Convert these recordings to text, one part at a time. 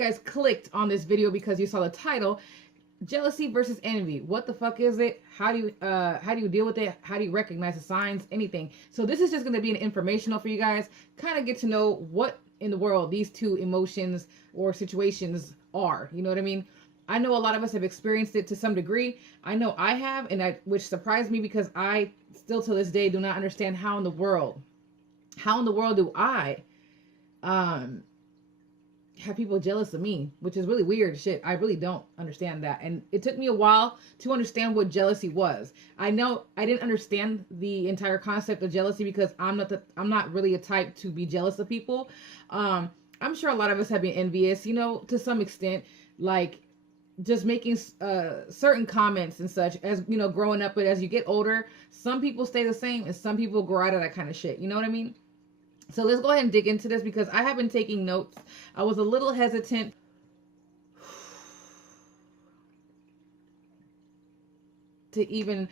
guys clicked on this video because you saw the title, jealousy versus envy. What the fuck is it? How do you deal with it? How do you recognize the signs? Anything. So this is just going to be an informational for you guys. Kind of get to know what in the world these two emotions or situations are. You know what I mean? I know a lot of us have experienced it to some degree. I know I have, which surprised me because I still to this day do not understand how in the world do I have people jealous of me, which is really weird shit. I really don't understand that. And it took me a while to understand what jealousy was. I know I didn't understand the entire concept of jealousy because I'm not really a type to be jealous of people. I'm sure a lot of us have been envious, you know, to some extent, like just making certain comments and such as, you know, growing up. But as you get older, some people stay the same and some people grow out of that kind of shit. You know what I mean? So let's go ahead and dig into this because I have been taking notes. I was a little hesitant to even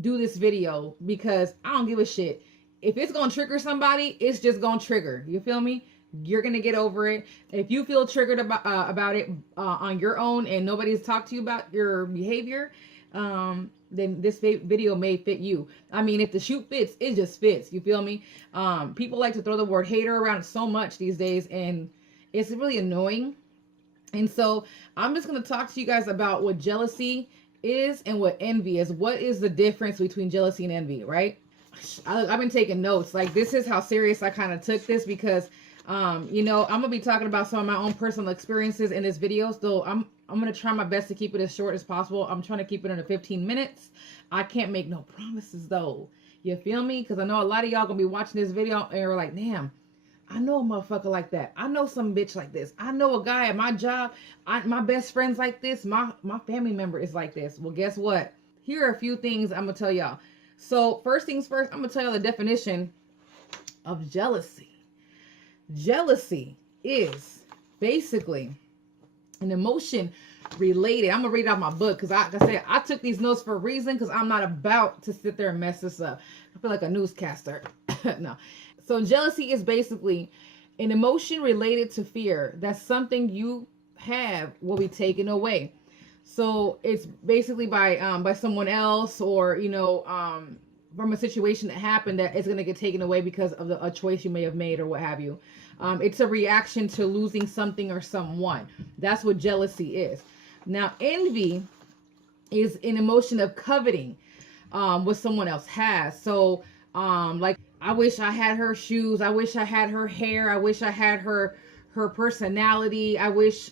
do this video because I don't give a shit. If it's going to trigger somebody, it's just going to trigger. You feel me? You're going to get over it. If you feel triggered about it on your own and nobody's talked to you about your behavior, then this video may fit you. I mean, if the shoe fits, it just fits. You feel me? People like to throw the word hater around so much these days, and it's really annoying. And so I'm just going to talk to you guys about what jealousy is and what envy is. What is the difference between jealousy and envy, right? I've been taking notes. Like, this is how serious I kind of took this because, you know, I'm going to be talking about some of my own personal experiences in this video. So I'm going to try my best to keep it as short as possible. I'm trying to keep it under 15 minutes. I can't make no promises though. You feel me? Because I know a lot of y'all going to be watching this video and you're like, damn, I know a motherfucker like that. I know some bitch like this. I know a guy at my job. My best friend's like this. My family member is like this. Well, guess what? Here are a few things I'm going to tell y'all. So first things first, I'm going to tell y'all the definition of jealousy. Jealousy is basically an emotion related. I'm gonna read out my book because like I said, I took these notes for a reason because I'm not about to sit there and mess this up. I feel like a newscaster. No. So jealousy is basically an emotion related to fear that something you have will be taken away. So it's basically by someone else or, you know, from a situation that happened that is going to get taken away because of a choice you may have made or what have you. It's a reaction to losing something or someone. That's what jealousy is. Now, envy is an emotion of coveting what someone else has. So, like, I wish I had her shoes. I wish I had her hair. I wish I had her personality. I wish,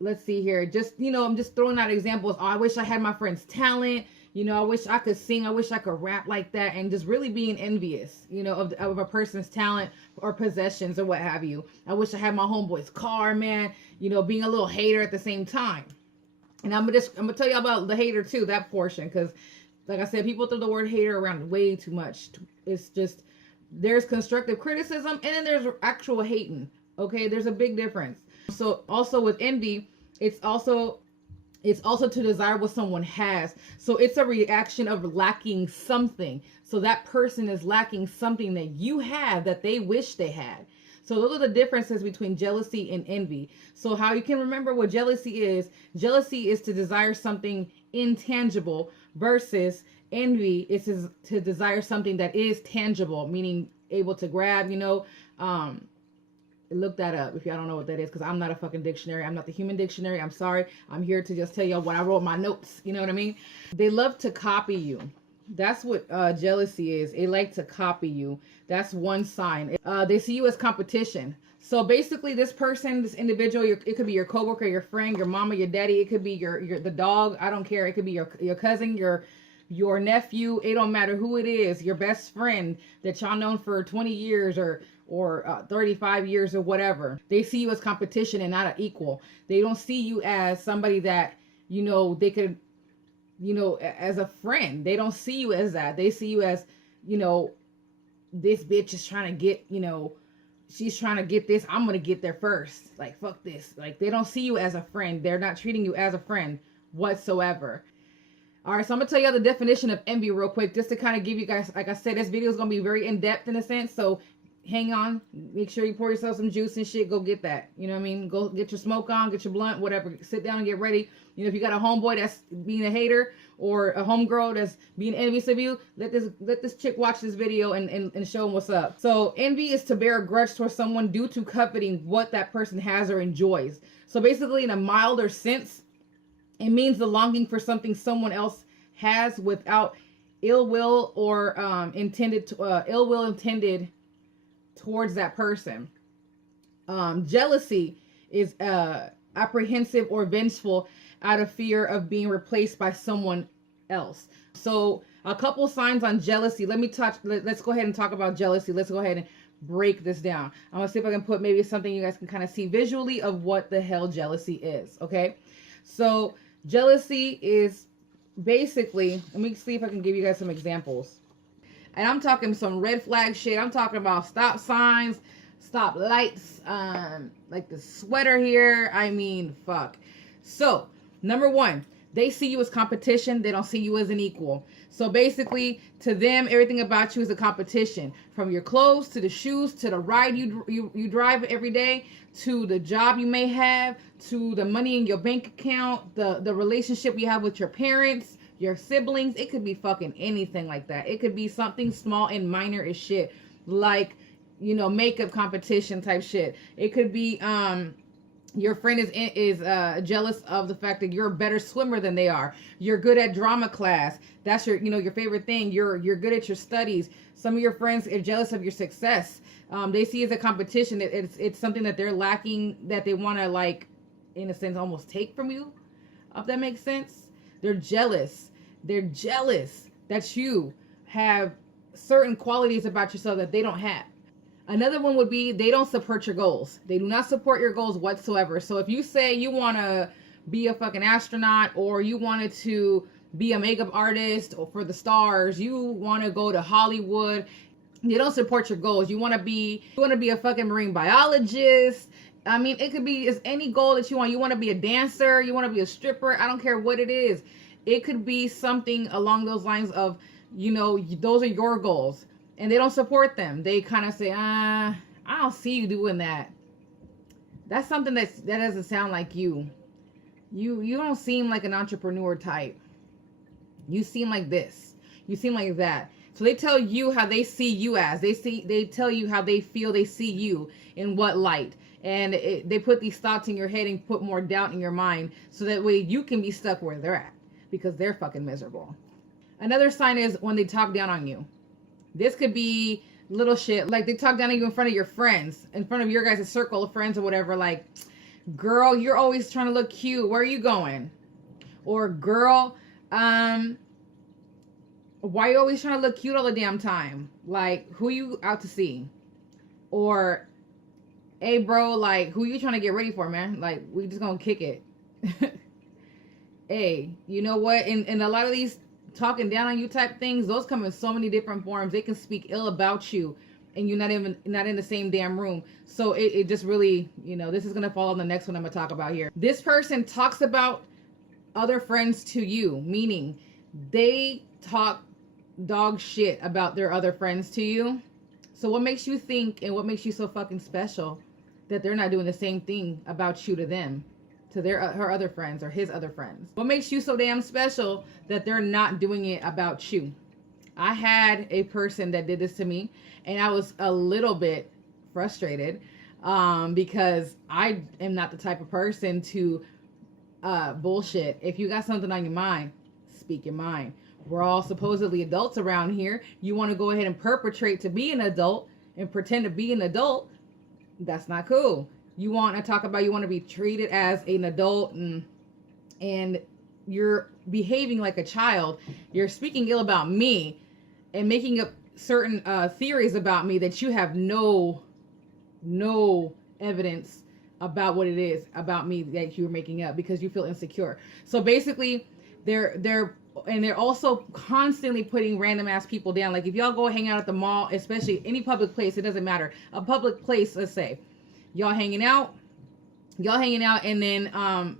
let's see here. Just, you know, I'm just throwing out examples. Oh, I wish I had my friend's talent. You know, I wish I could sing. I wish I could rap like that. And just really being envious, you know, of a person's talent or possessions or what have you. I wish I had my homeboy's car, man. You know, being a little hater at the same time. And I'm gonna tell you about the hater too, that portion, because like I said, people throw the word hater around way too much. It's just, there's constructive criticism and then there's actual hating. Okay, there's a big difference. So also with envy, it's also to desire what someone has. So it's a reaction of lacking something. So that person is lacking something that you have that they wish they had. So those are the differences between jealousy and envy. So how you can remember what jealousy is to desire something intangible versus envy is to desire something that is tangible, meaning able to grab, you know. Look that up if y'all don't know what that is, because I'm not a fucking dictionary. I'm not the human dictionary. I'm sorry. I'm here to just tell y'all what I wrote in my notes. You know what I mean? They love to copy you. That's what jealousy is. They like to copy you. That's one sign. They see you as competition. So basically this person, this individual, it could be your coworker, your friend, your mama, your daddy. It could be the dog. I don't care. It could be your cousin, your nephew. It don't matter who it is. Your best friend that y'all known for 20 years or 35 years or whatever. They see you as competition and not an equal. They don't see you as somebody that, you know, they could, you know, as a friend. They don't see you as that. They see you as, you know, this bitch is trying to get, you know, she's trying to get this. I'm going to get there first. Like, fuck this. Like, they don't see you as a friend. They're not treating you as a friend whatsoever. All right, so I'm going to tell you the definition of envy real quick, just to kind of give you guys, like I said, this video is going to be very in-depth in a sense. So hang on. Make sure you pour yourself some juice and shit. Go get that. You know what I mean? Go get your smoke on, get your blunt, whatever. Sit down and get ready. You know, if you got a homeboy that's being a hater or a homegirl that's being envious of you, let this chick watch this video and show them what's up. So envy is to bear a grudge towards someone due to coveting what that person has or enjoys. So basically, in a milder sense, it means the longing for something someone else has without ill will or intended towards that person. Jealousy is apprehensive or vengeful out of fear of being replaced by someone else. So a couple signs on jealousy. Let's go ahead and talk about jealousy. Let's go ahead and break this down. I'm gonna see if I can put maybe something you guys can kind of see visually of what the hell jealousy is. Okay, so jealousy is basically, let me see if I can give you guys some examples. And I'm talking some red flag shit. I'm talking about stop signs, stop lights, like the sweater here. I mean, fuck. So, number one, they see you as competition. They don't see you as an equal. So basically, to them, everything about you is a competition. From your clothes, to the shoes, to the ride you drive every day, to the job you may have, to the money in your bank account, the relationship you have with your parents, your siblings. It could be fucking anything like that. It could be something small and minor as shit, like, you know, makeup competition type shit. It could be your friend is jealous of the fact that you're a better swimmer than they are. You're good at drama class. That's your favorite thing. You're good at your studies. Some of your friends are jealous of your success. They see it as a competition. It's something that they're lacking, that they want to, like, in a sense, almost take from you. If that makes sense. They're jealous. They're jealous that you have certain qualities about yourself that they don't have. Another one would be they don't support your goals. They do not support your goals whatsoever. So if you say you want to be a fucking astronaut, or you wanted to be a makeup artist or for the stars, you want to go to Hollywood, they don't support your goals. You want to be a fucking marine biologist. I mean, it could be any goal that you want. You want to be a dancer, you want to be a stripper. I don't care what it is. It could be something along those lines of, you know, those are your goals. And they don't support them. They kind of say, I don't see you doing that. That's something that doesn't sound like you. You don't seem like an entrepreneur type. You seem like this. You seem like that. So they tell you how they see you as. They tell you how they feel they see you, in what light. And they put these thoughts in your head and put more doubt in your mind, so that way you can be stuck where they're at, because they're fucking miserable. Another sign is when they talk down on you. This could be little shit, like they talk down on you in front of your friends, in front of your guys' circle of friends or whatever. Like, girl, you're always trying to look cute. Where are you going? Or, girl, why are you always trying to look cute all the damn time? Like, who you out to see? Or, hey, bro, like, who you trying to get ready for, man? Like, we just gonna kick it. Hey, you know what? And a lot of these talking down on you type things, those come in so many different forms. They can speak ill about you, and you're not in the same damn room. So it just really, you know, this is gonna fall on the next one I'm gonna talk about here. This person talks about other friends to you, meaning they talk dog shit about their other friends to you. So what makes you think, and what makes you so fucking special, that they're not doing the same thing about you to them, to her other friends or his other friends? What makes you so damn special that they're not doing it about you? I had a person that did this to me, and I was a little bit frustrated because I am not the type of person to bullshit. If you got something on your mind, speak your mind. We're all supposedly adults around here. You want to go ahead and perpetrate to be an adult and pretend to be an adult? That's not cool. You want to talk about, you want to be treated as an adult, and you're behaving like a child. You're speaking ill about me and making up certain theories about me that you have no evidence about what it is about me that you're making up because you feel insecure. So basically, they're also constantly putting random ass people down. Like, if y'all go hang out at the mall, especially any public place, it doesn't matter. A public place, let's say, y'all hanging out, and then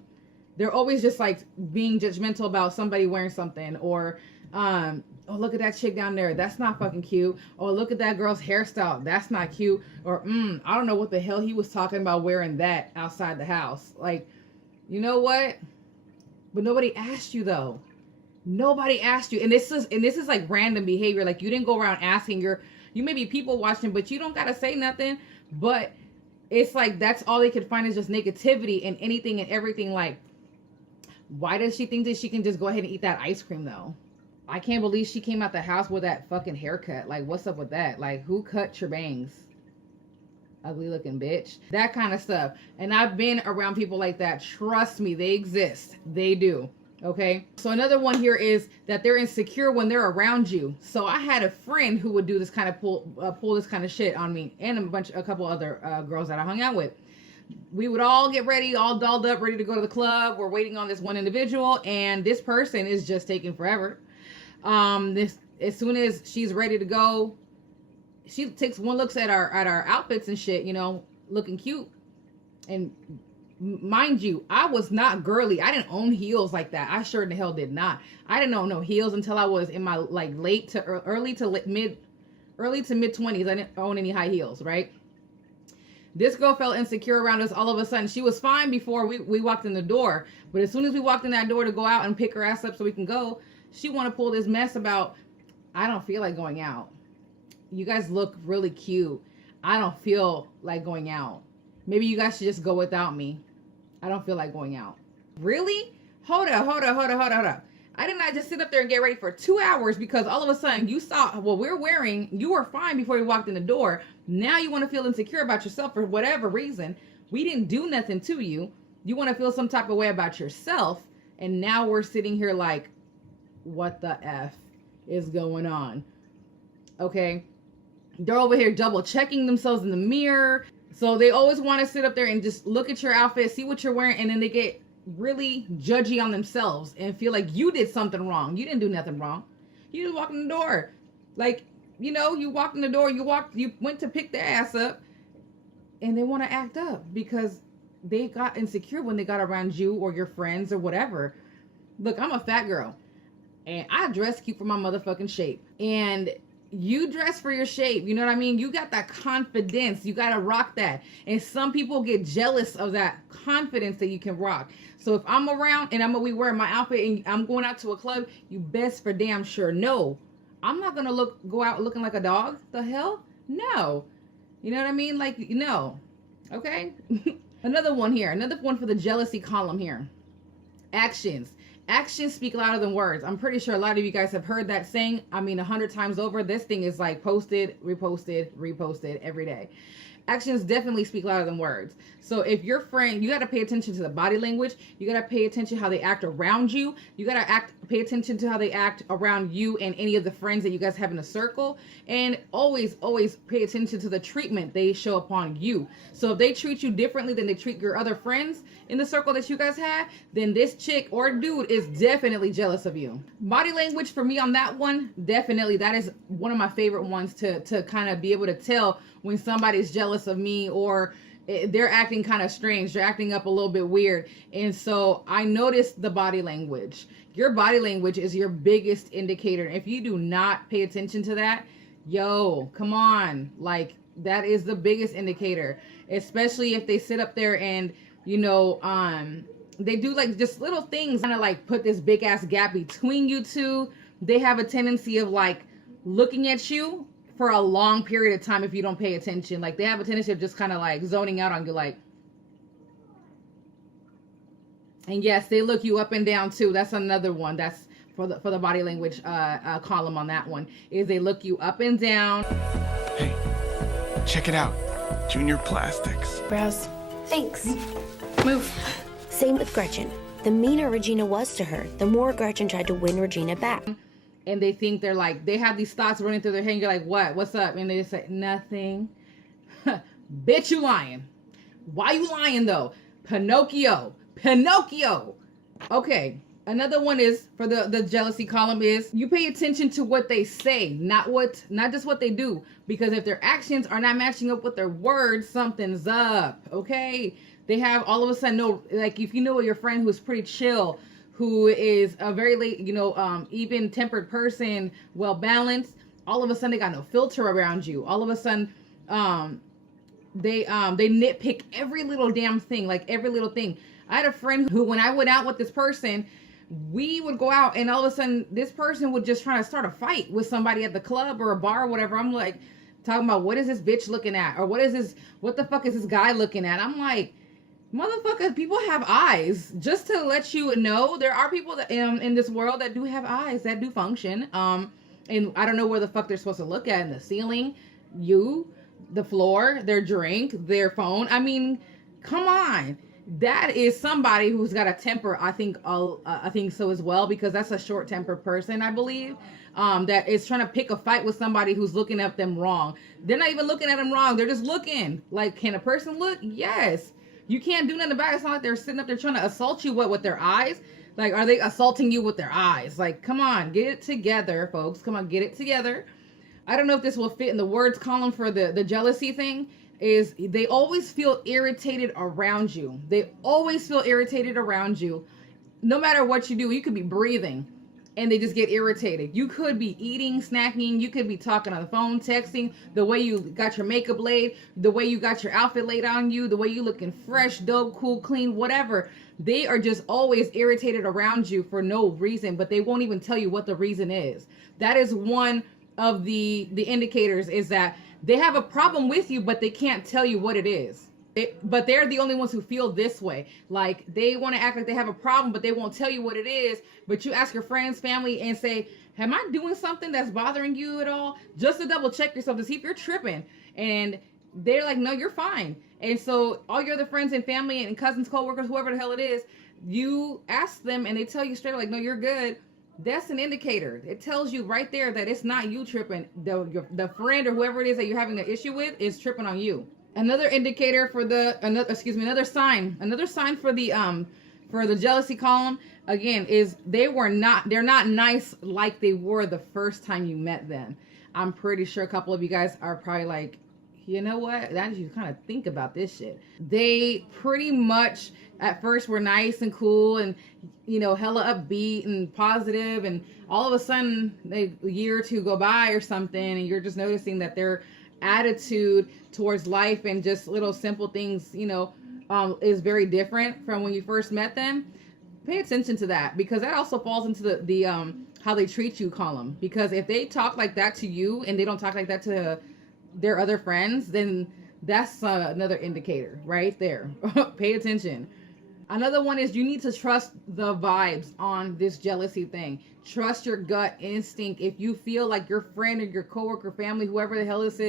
they're always just like being judgmental about somebody wearing something, or Oh, look at that chick down there. That's not fucking cute. Oh, look at that girl's hairstyle. That's not cute. Or, I don't know what the hell he was talking about wearing that outside the house. Like, you know what? But nobody asked you though. Nobody asked you. And this is like random behavior. Like, you didn't go around asking you may be people watching, but you don't gotta say nothing. But it's like that's all they could find is just negativity and anything and everything. Like, why does she think that she can just go ahead and eat that ice cream though? I can't believe she came out the house with that fucking haircut. Like, what's up with that? Like, who cut your bangs? Ugly looking bitch. That kind of stuff. And I've been around people like that. Trust me, they exist. They do. Okay. So another one here is that they're insecure when they're around you. So I had a friend who would do this kind of pull this kind of shit on me, and a couple other girls that I hung out with. We would all get ready, all dolled up, ready to go to the club. We're waiting on this one individual, and this person is just taking forever. As soon as she's ready to go, she takes one look at our outfits and shit, you know, looking cute. And mind you, I was not girly. I didn't own heels like that. I sure in the hell did not. I didn't own no heels until I was in my like early to mid 20s. I didn't own any high heels, right? This girl felt insecure around us all of a sudden. She was fine before we walked in the door, but as soon as we walked in that door to go out and pick her ass up so we can go, she want to pull this mess about, I don't feel like going out. You guys look really cute. I don't feel like going out. Maybe you guys should just go without me. I don't feel like going out. Really? Hold up. I did not just sit up there and get ready for 2 hours because all of a sudden you saw what we're wearing. You were fine before you walked in the door. Now you want to feel insecure about yourself for whatever reason. We didn't do nothing to you. You want to feel some type of way about yourself. And now we're sitting here like, what the F is going on? Okay. They're over here double checking themselves in the mirror. So they always want to sit up there and just look at your outfit, see what you're wearing, and then they get really judgy on themselves and feel like you did something wrong. You didn't do nothing wrong. You just walked in the door. Like, you know, you walked in the door, you went to pick their ass up, and they want to act up because they got insecure when they got around you or your friends or whatever. Look, I'm a fat girl. And I dress cute for my motherfucking shape. And you dress for your shape. You know what I mean? You got that confidence. You got to rock that. And some people get jealous of that confidence that you can rock. So if I'm around and I'm going to be wearing my outfit and I'm going out to a club, you best for damn sure know I'm not going to go out looking like a dog. The hell? No. You know what I mean? Like, no. Okay? Another one here. Another one for the jealousy column here. Actions. Actions speak louder than words. I'm pretty sure a lot of you guys have heard that saying. I mean, 100 times over. This thing is like posted, reposted every day. Actions definitely speak louder than words. So if your friend, you got to pay attention to the body language. You got to pay attention how they act around you. You got to pay attention to how they act around you and any of the friends that you guys have in a circle. And always pay attention to the treatment they show upon you. So if they treat you differently than they treat your other friends in the circle that you guys have, then this chick or dude is definitely jealous of you. Body language for me on that one, definitely, that is one of my favorite ones to kind of be able to tell when somebody's jealous of me or they're acting kind of strange. They're acting up a little bit weird. And so I noticed the body language. Your body language is your biggest indicator. If you do not pay attention to that, yo, come on. Like, that is the biggest indicator, especially if they sit up there and, you know, they do like just little things kind of like put this big ass gap between you two. They have a tendency of like looking at you for a long period of time if you don't pay attention. Like, they have a tendency of just kind of like zoning out on you, like. And yes, they look you up and down too. That's another one. That's for the body language column on that one, is they look you up and down. Hey, check it out. Junior Plastics. Browse. Thanks. Move. Same with Gretchen. The meaner Regina was to her, the more Gretchen tried to win Regina back. And they think they're like, they have these thoughts running through their head. And you're like, what? What's up? And they just say, nothing. Bitch, you lying. Why you lying though? Pinocchio. Okay. Another one is for the jealousy column is you pay attention to what they say, not just what they do. Because if their actions are not matching up with their words, something's up. Okay. They have all of a sudden, no, like if you know your friend who's pretty chill, who is a very late, even tempered person, well balanced. All of a sudden, they got no filter around you. All of a sudden, they nitpick every little damn thing, like every little thing. I had a friend who, when I went out with this person, we would go out and all of a sudden this person would just try to start a fight with somebody at the club or a bar or whatever. I'm like, talking about, what is this bitch looking at? Or what the fuck is this guy looking at? I'm like, motherfucker, people have eyes. Just to let you know, there are people that in this world that do have eyes, that do function. And I don't know where the fuck they're supposed to look at, in the ceiling, the floor, their drink, their phone. I mean, come on. That is somebody who's got a temper. I think so as well, because that's a short-tempered person, I believe, that is trying to pick a fight with somebody who's looking at them wrong. They're not even looking at them wrong. They're just looking. Like, can a person look? Yes. You can't do nothing about it. It's not like they're sitting up there trying to assault you with their eyes. Like, are they assaulting you with their eyes? Like, come on, get it together, folks. Come on, get it together. I don't know if this will fit in the words column for the jealousy thing. Is they always feel irritated around you. They always feel irritated around you. No matter what you do, you could be breathing and they just get irritated. You could be eating, snacking. You could be talking on the phone, texting, the way you got your makeup laid, the way you got your outfit laid on you, the way you looking fresh, dope, cool, clean, whatever. They are just always irritated around you for no reason, but they won't even tell you what the reason is. That is one of the indicators, is that they have a problem with you, but they can't tell you what it is. But they're the only ones who feel this way. Like, they want to act like they have a problem, but they won't tell you what it is. But you ask your friends, family, and say, am I doing something that's bothering you at all? Just to double check yourself to see if you're tripping. And they're like, no, you're fine. And so all your other friends and family and cousins, co-workers, whoever the hell it is, you ask them and they tell you straight, like, no, you're good. That's an indicator. It tells you right there that it's not you tripping. The friend or whoever it is that you're having an issue with is tripping on you. Another indicator for another sign for the jealousy column, again, is they're not nice like they were the first time you met them. I'm pretty sure a couple of you guys are probably like, you know what? That you kind of think about this shit. They pretty much at first were nice and cool and, hella upbeat and positive, and all of a sudden a year or two go by or something, and you're just noticing that their attitude towards life and just little simple things, is very different from when you first met them. Pay attention to that, because that also falls into the how they treat you column. Because if they talk like that to you and they don't talk like that to their other friends, then that's another indicator right there. Pay attention. Another one is you need to trust the vibes on this jealousy thing. Trust your gut instinct. If you feel like your friend or your coworker, family, whoever the hell this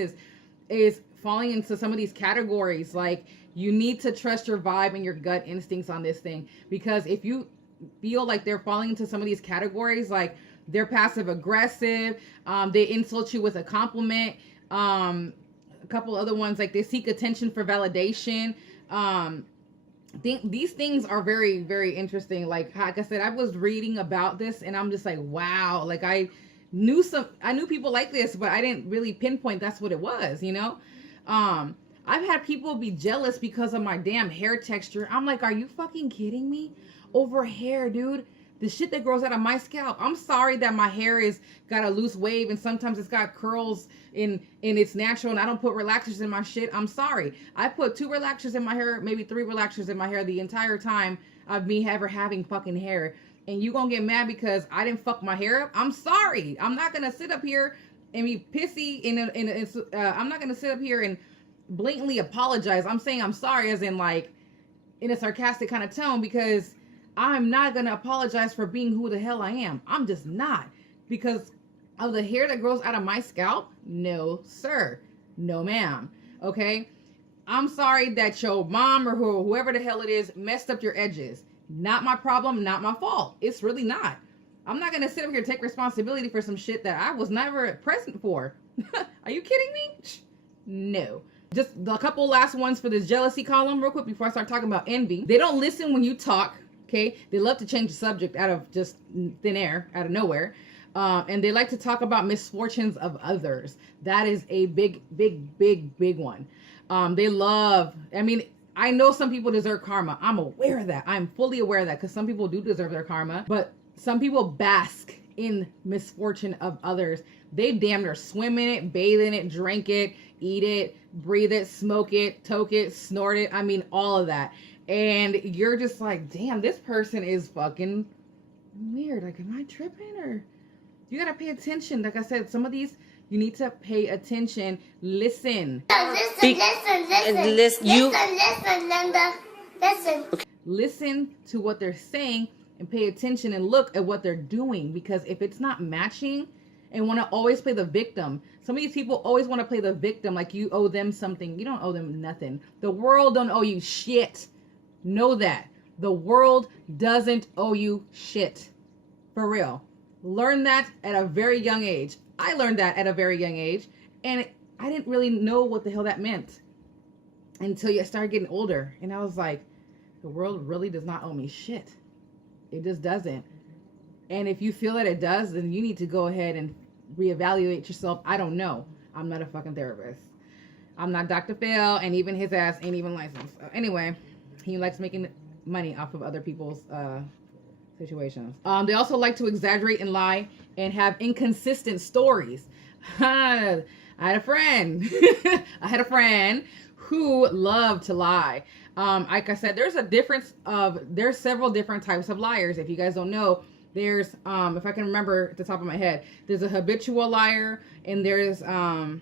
is falling into some of these categories, like, you need to trust your vibe and your gut instincts on this thing. Because if you feel like they're falling into some of these categories, like they're passive aggressive, they insult you with a compliment, a couple other ones, like they seek attention for validation, these things are very, very interesting. Like I said, I was reading about this and I'm just like, wow, like I knew people like this, but I didn't really pinpoint that's what it was, I've had people be jealous because of my damn hair texture. I'm like, are you fucking kidding me? Over hair, dude. The shit that grows out of my scalp. I'm sorry that my hair is got a loose wave and sometimes it's got curls in its natural, and I don't put relaxers in my shit. I'm sorry. I put 2 relaxers in my hair, maybe 3 relaxers in my hair the entire time of me ever having fucking hair. And you gonna get mad because I didn't fuck my hair up? I'm sorry. I'm not gonna sit up here and be pissy I'm not gonna sit up here and blatantly apologize. I'm saying I'm sorry as in like in a sarcastic kind of tone, because I'm not going to apologize for being who the hell I am. I'm just not. Because of the hair that grows out of my scalp? No, sir. No, ma'am. Okay? I'm sorry that your mom or whoever the hell it is messed up your edges. Not my problem, not my fault. It's really not. I'm not going to sit up here and take responsibility for some shit that I was never present for. Are you kidding me? No. Just a couple last ones for this jealousy column real quick before I start talking about envy. They don't listen when you talk. Okay, they love to change the subject out of just thin air, out of nowhere. And they like to talk about misfortunes of others. That is a big one. They love, I know some people deserve karma. I'm aware of that. I'm fully aware of that because some people do deserve their karma. But some people bask in misfortune of others. They damn near swim in it, bathe in it, drink it, eat it, breathe it, smoke it, toke it, snort it. I mean, all of that. And you're just like, damn, this person is fucking weird. Like, am I tripping? Or you gotta pay attention. Like I said, some of these, you need to pay attention. Listen. Listen to what they're saying and pay attention and look at what they're doing. Because if it's not matching and want to always play the victim, some of these people always want to play the victim like you owe them something. You don't owe them nothing. The world don't owe you shit. Know that. The world doesn't owe you shit. For real. Learn that at a very young age. I learned that at a very young age, and I didn't really know what the hell that meant until you started getting older. And I was like, the world really does not owe me shit. It just doesn't. And if you feel that it does, then you need to go ahead and reevaluate yourself. I don't know. I'm not a fucking therapist. I'm not Dr. Phil, and even his ass ain't even licensed. Anyway, he likes making money off of other people's situations. They also like to exaggerate and lie and have inconsistent stories. I had a friend. I had a friend who loved to lie. Like I said, there's several different types of liars. If you guys don't know, there's if I can remember at the top of my head, there's a habitual liar, and there's oh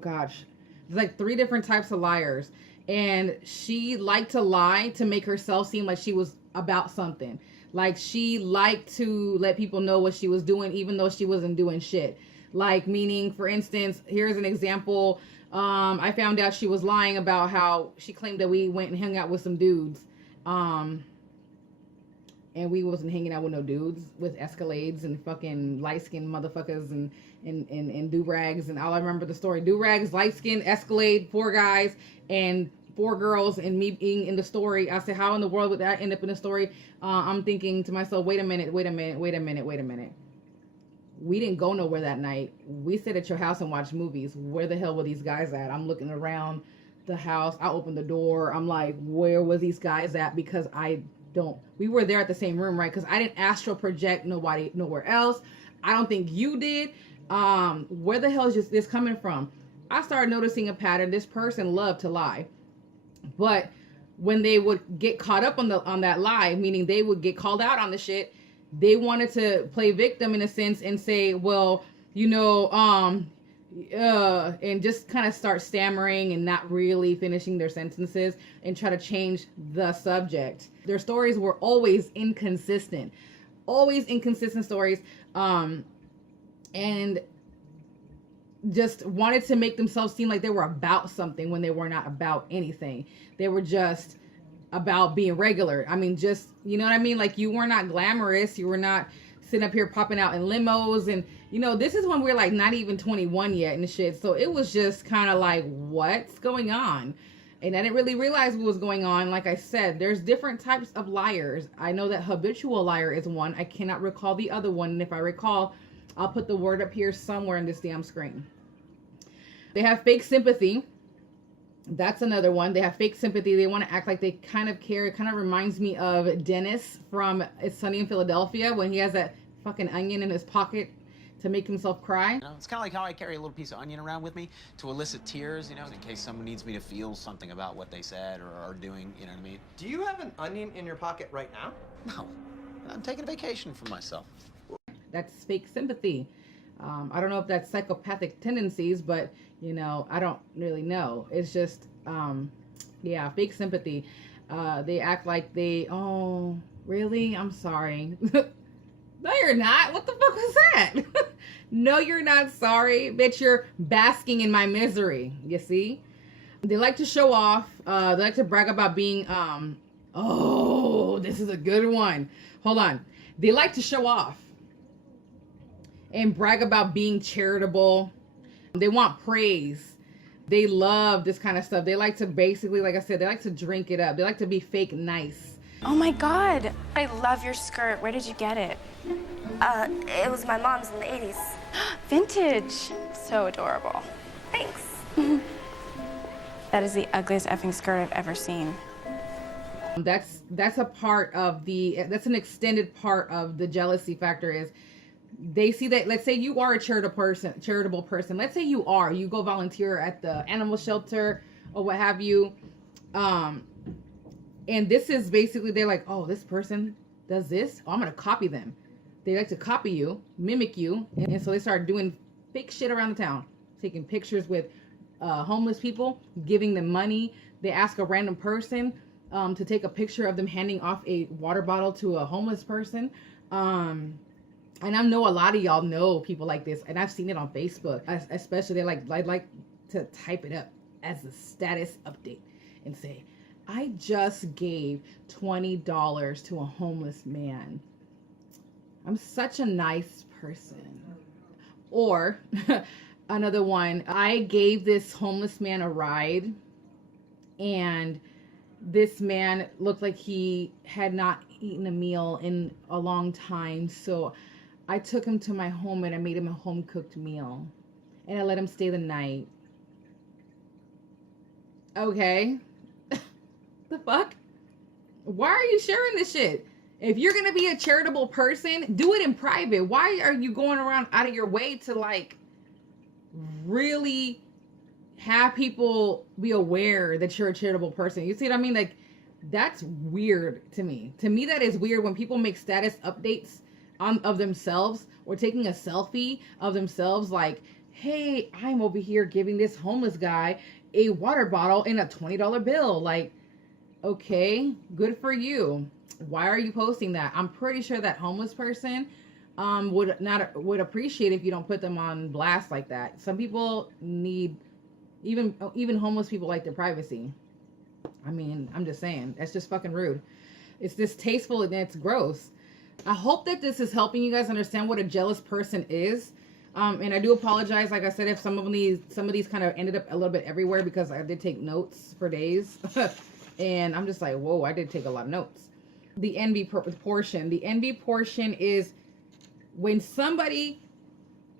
gosh, there's like 3 different types of liars. And she liked to lie to make herself seem like she was about something. Like, she liked to let people know what she was doing, even though she wasn't doing shit. Like, meaning, for instance, here's an example. I found out she was lying about how she claimed that we went and hung out with some dudes. And we wasn't hanging out with no dudes, with Escalades and fucking light-skinned motherfuckers and do-rags. And all I remember the story, do-rags, light-skinned, Escalade, 4 guys, and 4 girls, and me being in the story. I said, how in the world would that end up in the story? I'm thinking to myself, wait a minute. We didn't go nowhere that night. We stayed at your house and watched movies. Where the hell were these guys at? I'm looking around the house. I opened the door. I'm like, where were these guys at? Because we were there at the same room, right? Because I didn't astral project nowhere else. I don't think you did. Where the hell is this coming from? I started noticing a pattern. This person loved to lie. But when they would get caught up on that lie, meaning they would get called out on the shit, they wanted to play victim in a sense and say, well, and just kind of start stammering and not really finishing their sentences and try to change the subject. Their stories were always inconsistent stories, and just wanted to make themselves seem like they were about something when they were not about anything. They were just about being regular. I mean, just, you know what I mean? Like, you were not glamorous. You were not sitting up here popping out in limos. And, this is when we're like not even 21 yet and shit. So it was just kind of like, what's going on? And I didn't really realize what was going on. Like I said, there's different types of liars. I know that habitual liar is one. I cannot recall the other one. And if I recall, I'll put the word up here somewhere in this damn screen. They have fake sympathy. That's another one. They have fake sympathy. They want to act like they kind of care. It kind of reminds me of Dennis from It's Sunny in Philadelphia when he has that fucking onion in his pocket to make himself cry. It's kind of like how I carry a little piece of onion around with me to elicit tears, in case someone needs me to feel something about what they said or are doing, you know what I mean? Do you have an onion in your pocket right now? No. I'm taking a vacation for myself. That's fake sympathy. I don't know if that's psychopathic tendencies, but, I don't really know. It's just, fake sympathy. They act like oh, really? I'm sorry. No, you're not. What the fuck was that? No, you're not sorry. Bitch, you're basking in my misery. You see? They like to show off. They like to brag about being, this is a good one. Hold on. They like to show off and brag about being charitable. They want praise. They love this kind of stuff. They like to basically, like I said, they like to drink it up. They like to be fake nice. Oh my God, I love your skirt. Where did you get it? It was my mom's in the 80s. Vintage. So adorable. Thanks. That is the ugliest effing skirt I've ever seen. That's a part of that's an extended part of the jealousy factor. Is they see that, let's say you are a charitable person. Let's say you go volunteer at the animal shelter or what have you. And this is basically, they're like, oh, this person does this. Oh, I'm going to copy them. They like to copy you, mimic you. And so they start doing fake shit around the town, taking pictures with homeless people, giving them money. They ask a random person to take a picture of them handing off a water bottle to a homeless person. And I know a lot of y'all know people like this, and I've seen it on Facebook. Especially, they like to type it up as a status update and say, I just gave $20 to a homeless man. I'm such a nice person. Or another one, I gave this homeless man a ride, and this man looked like he had not eaten a meal in a long time, so I took him to my home and I made him a home cooked meal, and I let him stay the night. Okay. The fuck? Why are you sharing this shit? If you're gonna be a charitable person, do it in private. Why are you going around out of your way to like really have people be aware that you're a charitable person? You see what I mean? Like, that's weird to me. To me, that is weird when people make status updates of themselves, or taking a selfie of themselves like, hey, I'm over here giving this homeless guy a water bottle and a $20 bill. Like, okay, good for you. Why are you posting that? I'm pretty sure that homeless person would appreciate if you don't put them on blast like that. Some people need, even homeless people like their privacy. I mean, I'm just saying, that's just fucking rude. It's distasteful and it's gross. I hope that this is helping you guys understand what a jealous person is. And I do apologize, like I said, if some of these kind of ended up a little bit everywhere, because I did take notes for days. And I'm just like, whoa, I did take a lot of notes. The envy portion. The envy portion is when somebody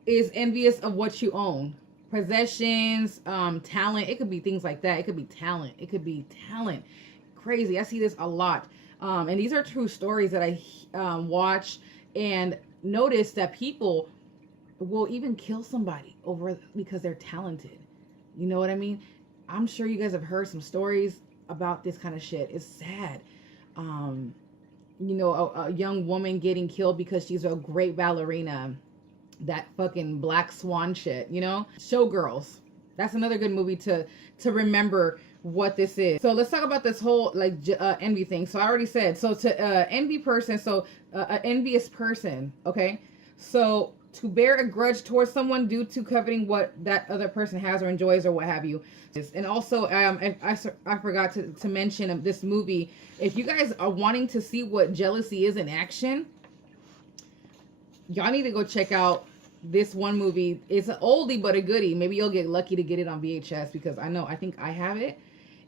is envious of what you own. Possessions, talent. It could be things like that. It could be talent. Crazy. I see this a lot. And these are true stories that I watch and notice that people will even kill somebody because they're talented. You know what I mean? I'm sure you guys have heard some stories about this kind of shit. It's sad. A young woman getting killed because she's a great ballerina. That fucking Black Swan shit, you know? Showgirls. That's another good movie to remember what this is. So let's talk about this whole envy thing. So I already said, so to envy person, so an envious person, okay? So to bear a grudge towards someone due to coveting what that other person has or enjoys or what have you. And also, I forgot to mention this movie. If you guys are wanting to see what jealousy is in action, y'all need to go check out this one movie. It's an oldie but a goodie. Maybe you'll get lucky to get it on VHS, because I think I have it.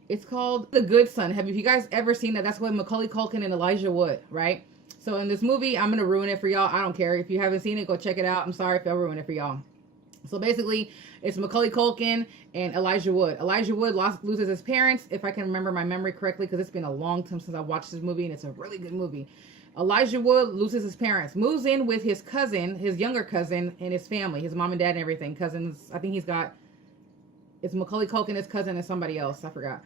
It's called The Good Son. Have you guys ever seen that? That's with Macaulay Culkin and Elijah Wood, right? So in this movie, I'm going to ruin it for y'all. I don't care. If you haven't seen it, go check it out. I'm sorry if I'll ruin it for y'all. So basically, it's Macaulay Culkin and Elijah Wood. Elijah Wood loses his parents, if I can remember my memory correctly, because it's been a long time since I watched this movie, and it's a really good movie. Elijah Wood loses his parents, moves in with his cousin, his younger cousin, and his family, his mom and dad and everything. Cousins, I think it's Macaulay Culkin, his cousin, and somebody else. I forgot.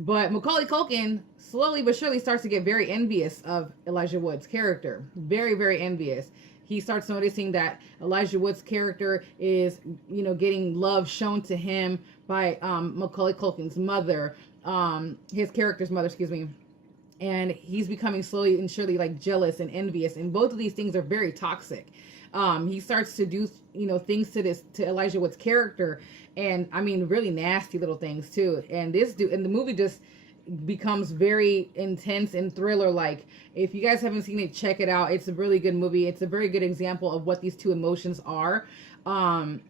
But Macaulay Culkin slowly but surely starts to get very envious of Elijah Wood's character. Very, very envious. He starts noticing that Elijah Wood's character is, getting love shown to him by Macaulay Culkin's mother, his character's mother, excuse me. And he's becoming slowly and surely jealous and envious. And both of these things are very toxic. He starts to do, things to Elijah Wood's character. And I mean, really nasty little things too. And the movie just becomes very intense and thriller-like. If you guys haven't seen it, check it out. It's a really good movie. It's a very good example of what these two emotions are. And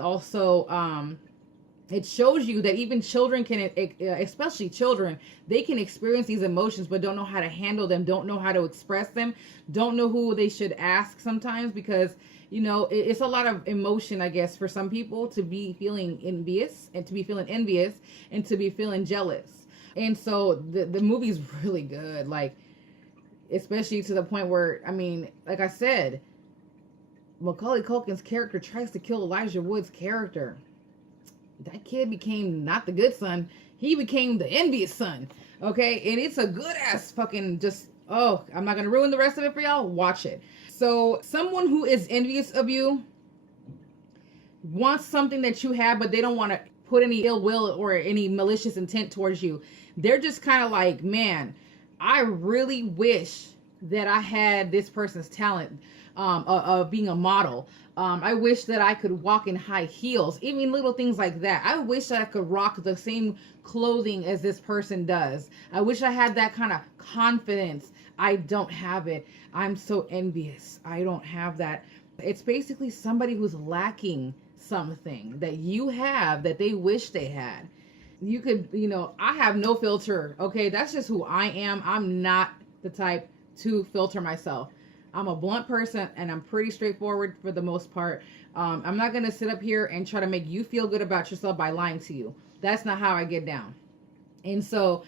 also, It shows you that even children can, especially children, they can experience these emotions but don't know how to handle them, don't know how to express them, don't know who they should ask sometimes, because it's a lot of emotion, I guess, for some people to be feeling envious and to be feeling jealous. And so the movie's really good, like, especially to the point where, I mean, like I said, Macaulay Culkin's character tries to kill Elijah Wood's character. That kid became not the good son. He became the envious son. Okay? And it's a good ass fucking I'm not going to ruin the rest of it for y'all. Watch it. So someone who is envious of you wants something that you have, but they don't want to put any ill will or any malicious intent towards you. They're just kind of like, man, I really wish that I had this person's talent of being a model. I wish that I could walk in high heels, even little things like that. I wish that I could rock the same clothing as this person does. I wish I had that kind of confidence. I don't have it. I'm so envious. I don't have that. It's basically somebody who's lacking something that you have that they wish they had. You could, I have no filter. Okay, that's just who I am. I'm not the type to filter myself. I'm a blunt person and I'm pretty straightforward for the most part. I'm not going to sit up here and try to make you feel good about yourself by lying to you. That's not how I get down. And so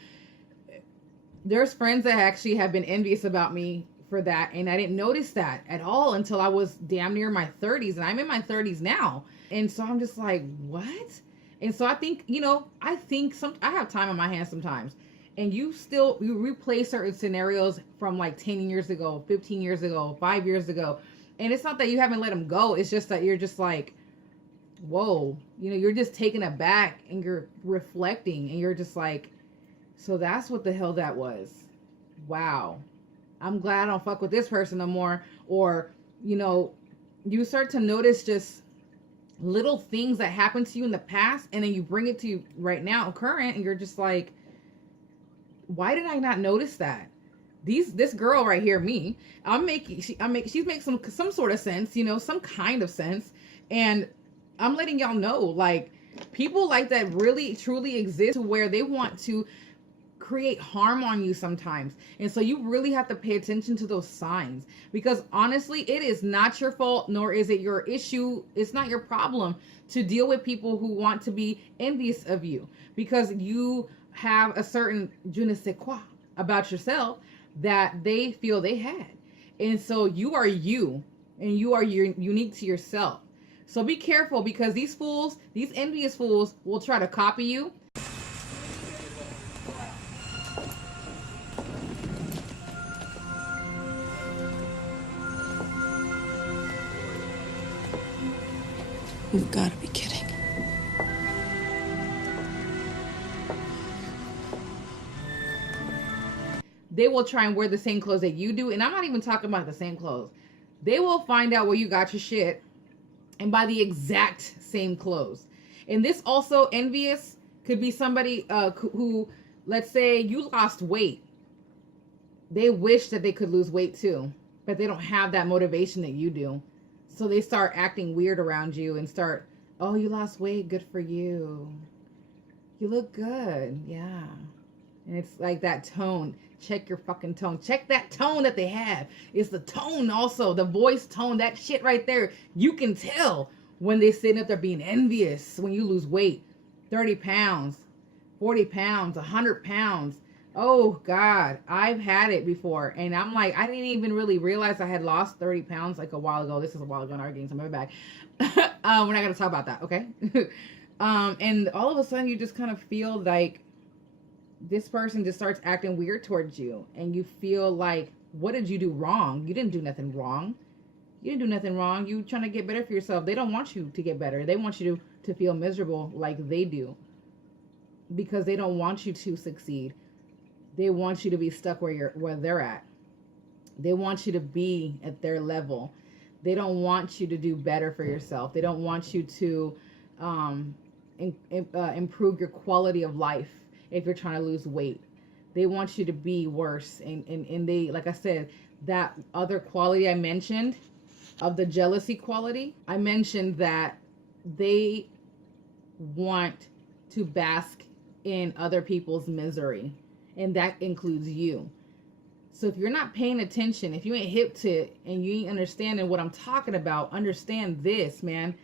there's friends that actually have been envious about me for that. And I didn't notice that at all until I was damn near my 30s. And I'm in my 30s now. And so I'm just like, what? And so I think, I have time on my hands sometimes. And you replay certain scenarios from like 10 years ago, 15 years ago, 5 years ago. And it's not that you haven't let them go. It's just that you're just like, whoa, you're just taken aback and you're reflecting and you're just like, so that's what the hell that was. Wow. I'm glad I don't fuck with this person no more. Or, you start to notice just little things that happened to you in the past. And then you bring it to you right now, current, and you're just like, why did I not notice that? This girl right here, me, she's making some sort of sense, some kind of sense. And I'm letting y'all know, like, people like that really truly exist, where they want to create harm on you sometimes. And so you really have to pay attention to those signs, because honestly, it is not your fault, nor is it your issue. It's not your problem to deal with people who want to be envious of you, because you have a certain je ne sais quoi about yourself that they feel they had. And so you are you, and you are unique to yourself. So be careful, because these envious fools will try to copy you. You've got to be kidding. They will try and wear the same clothes that you do. And I'm not even talking about the same clothes. They will find out where you got your shit and buy the exact same clothes. And this also, envious, could be somebody who, let's say you lost weight. They wish that they could lose weight too, but they don't have that motivation that you do. So they start acting weird around you and start, oh, you lost weight, good for you. You look good, yeah. And it's like that tone. Check your fucking tone. Check that tone that they have. It's the tone also, the voice tone, that shit right there. You can tell when they're sitting up there being envious when you lose weight. 30 pounds, 40 pounds, 100 pounds. Oh, God, I've had it before. And I'm like, I didn't even really realize I had lost 30 pounds like a while ago. This is a while ago, and I'm getting some of it back. We're not going to talk about that, okay? And all of a sudden, you just kind of feel like this person just starts acting weird towards you. And you feel like, what did you do wrong? You didn't do nothing wrong. You didn't do nothing wrong. You trying to get better for yourself. They don't want you to get better. They want you to feel miserable like they do. Because they don't want you to succeed. They want you to be stuck where they're at. They want you to be at their level. They don't want you to do better for yourself. They don't want you to improve your quality of life if you're trying to lose weight. They want you to be worse. And they, like I said, that other quality I mentioned of the jealousy quality, I mentioned that they want to bask in other people's misery, and that includes you. So if you're not paying attention, if you ain't hip to it and you ain't understanding what I'm talking about, understand this, man.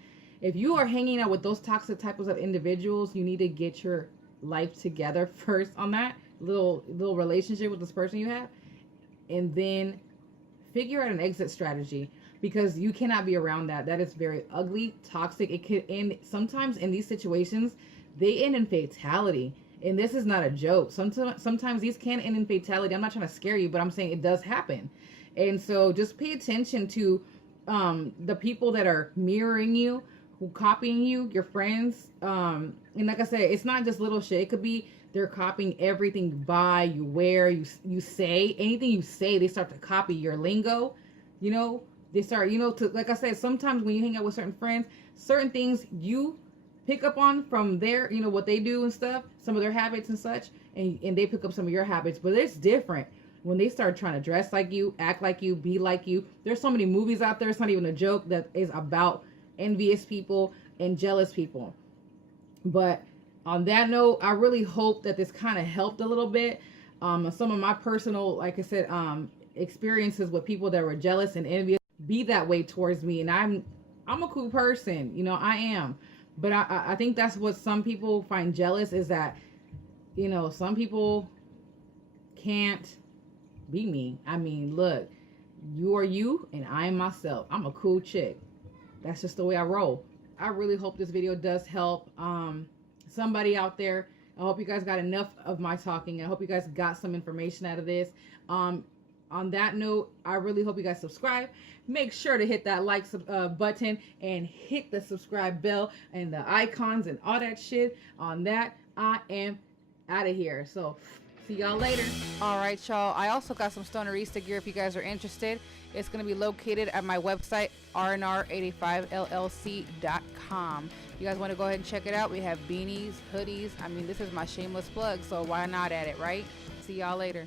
If you are hanging out with those toxic types of individuals, you need to get your life together first on that little relationship with this person you have, and then figure out an exit strategy, because you cannot be around that. That is very ugly, toxic. It could end sometimes in these situations. They end in fatality, and this is not a joke. Sometimes these can end in fatality. I'm not trying to scare you, but I'm saying it does happen. And so just pay attention to the people that are mirroring you, who copying you, your friends. And like I said, it's not just little shit. It could be they're copying everything you buy, you wear, you say. Anything you say, they start to copy your lingo. You know, they start, to, like I said, sometimes when you hang out with certain friends, certain things you pick up on from their, what they do and stuff, some of their habits and such, and they pick up some of your habits. But it's different when they start trying to dress like you, act like you, be like you. There's so many movies out there, it's not even a joke, that is about envious people and jealous people. But on that note, I really hope that this kind of helped a little bit. Some of my personal, like I said, experiences with people that were jealous and envious be that way towards me, and I'm a cool person, I am. But I think that's what some people find jealous, is that some people can't be me. I mean, look, you are you and I am myself. I'm a cool chick. That's just the way I roll. I really hope this video does help somebody out there. I hope you guys got enough of my talking. I hope you guys got some information out of this. On that note, I really hope you guys subscribe. Make sure to hit that like button and hit the subscribe bell and the icons and all that shit. On that, I am out of here. So see y'all later. All right, y'all. I also got some Stonerista gear if you guys are interested. It's going to be located at my website, rnr85llc.com. You guys want to go ahead and check it out? We have beanies, hoodies. I mean, this is my shameless plug, so why not at it, right? See y'all later.